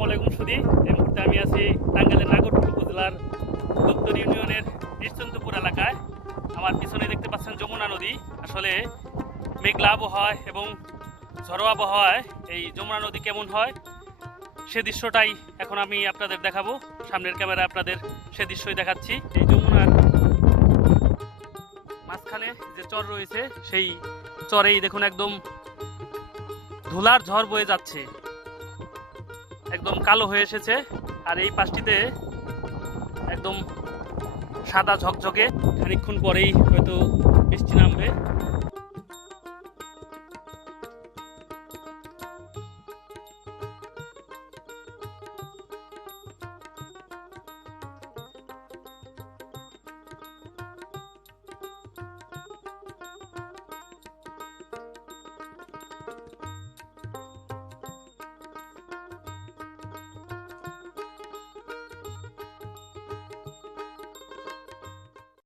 আসসালামু আলাইকুম সুদি। এই মুহূর্তে আমি আছি টাঙ্গাইলের নাগরপুর উপজেলার দপ্তর ইউনিয়নের নিশ্চন্তপুর এলাকায়। আমার পিছনে দেখতে পাচ্ছেন যমুনা নদী। আসলে মেঘলা আবহাওয়ায় এবং ঝড়ো আবহাওয়ায় এই যমুনা নদী কেমন হয়, সে দৃশ্যটাই এখন আমি আপনাদের দেখাবো। সামনের ক্যামেরা আপনাদের সে দৃশ্যই দেখাচ্ছি। এই যমুনার মাঝখানে যে চর রয়েছে, সেই চরেই দেখুন একদম ধুলার ঝড় বয়ে যাচ্ছে। একদম কালো হয়ে এসেছে আর এই পাশটিতে একদম সাদা ঝকঝকে। খানিক্ষণ পরেই হয়তো বৃষ্টি নামবে।